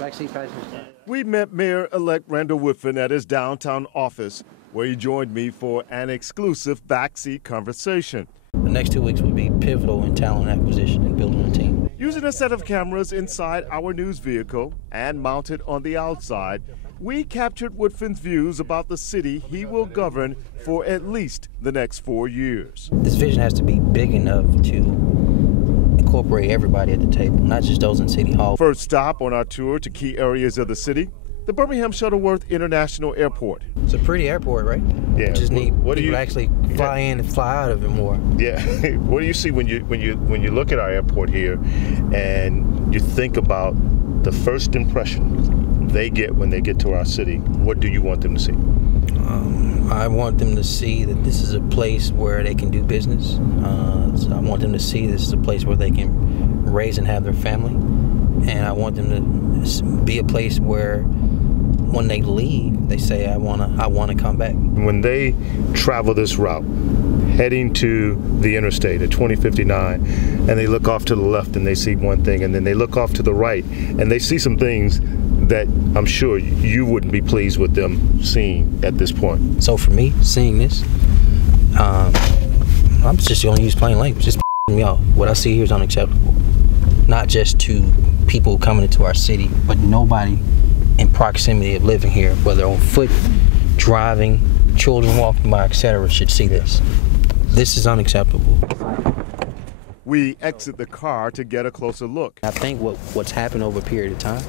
Backseat passengers. We met Mayor-elect Randall Woodfin at his downtown office, where he joined me for an exclusive Backseat Conversation. The next 2 weeks will be pivotal in talent acquisition and building a team. Using a set of cameras inside our news vehicle and mounted on the outside, we captured Woodfin's views about the city he will govern for at least the next 4 years. This vision has to be big enough to incorporate everybody at the table, not just those in City Hall. First stop on our tour to key areas of the city, the Birmingham Shuttleworth International Airport. It's a pretty airport, right? Yeah. We just need what people to actually fly in and fly out of it more. Yeah. What do you see when you look at our airport here, and you think about the first impression they get when they get to our city? What do you want them to see? I want them to see that this is a place where they can do business. So I want them to see this is a place where they can raise and have their family. And I want them to be a place where when they leave, they say, I wanna come back. When they travel this route, heading to the interstate at 2059, and they look off to the left and they see one thing, and then they look off to the right and they see some things that I'm sure you wouldn't be pleased with them seeing at this point. So for me, seeing this, I'm just going to use plain language. It's me off. What I see here is unacceptable. Not just to people coming into our city, but nobody in proximity of living here, whether on foot, driving, children walking by, etc., should see this. This is unacceptable. We exit the car to get a closer look. I think what's happened over a period of time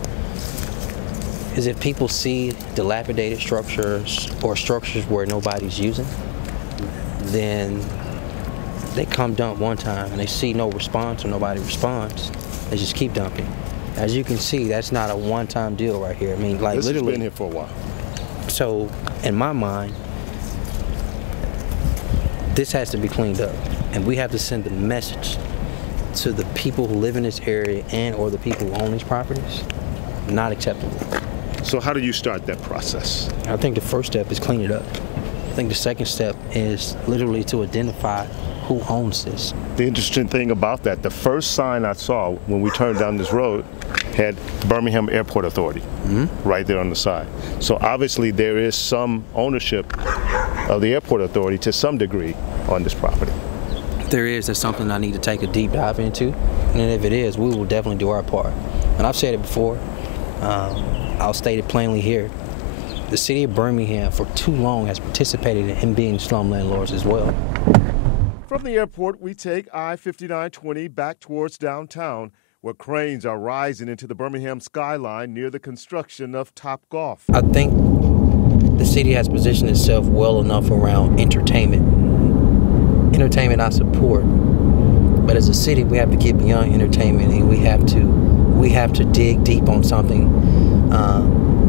is if people see dilapidated structures or structures where nobody's using, then they come dump one time and they see no response or nobody responds, they just keep dumping. As you can see, that's not a one-time deal right here. I mean, like, this literally. Has been here for a while. So, in my mind, this has to be cleaned up, and we have to send a message to the people who live in this area and or the people who own these properties. Not acceptable. So how do you start that process? I think the first step is clean it up. I think the second step is literally to identify who owns this. The interesting thing about that, the first sign I saw when we turned down this road had Birmingham Airport Authority right there on the side. So obviously there is some ownership of the Airport Authority to some degree on this property. There is. That's something I need to take a deep dive into. And if it is, we will definitely do our part. And I've said it before. I'll state it plainly here. The city of Birmingham for too long has participated in being slum landlords as well. From the airport, we take I-5920 back towards downtown, where cranes are rising into the Birmingham skyline near the construction of Topgolf. I think the city has positioned itself well enough around entertainment. Entertainment I support, but as a city we have to get beyond entertainment, and we have to dig deep on something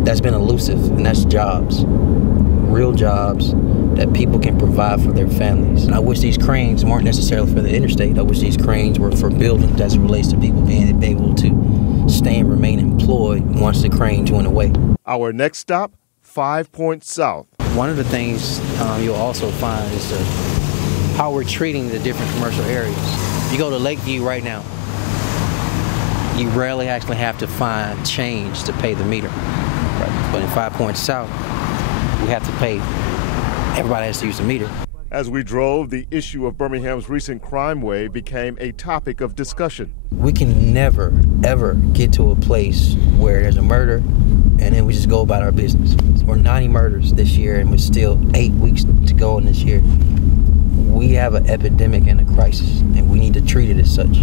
that's been elusive, and that's jobs. Real jobs that people can provide for their families. And I wish these cranes weren't necessarily for the interstate. I wish these cranes were for buildings as it relates to people being able to stay and remain employed once the cranes went away. Our next stop, 5 Points South. One of the things you'll also find is how we're treating the different commercial areas. If you go to Lakeview right now, you rarely actually have to find change to pay the meter. Right. But in 5 Points South, we have to pay. Everybody has to use the meter. As we drove, the issue of Birmingham's recent crime wave became a topic of discussion. We can never, ever get to a place where there's a murder and then we just go about our business. We're 90 murders this year and we're still 8 weeks to go in this year. We have an epidemic and a crisis, and we need to treat it as such.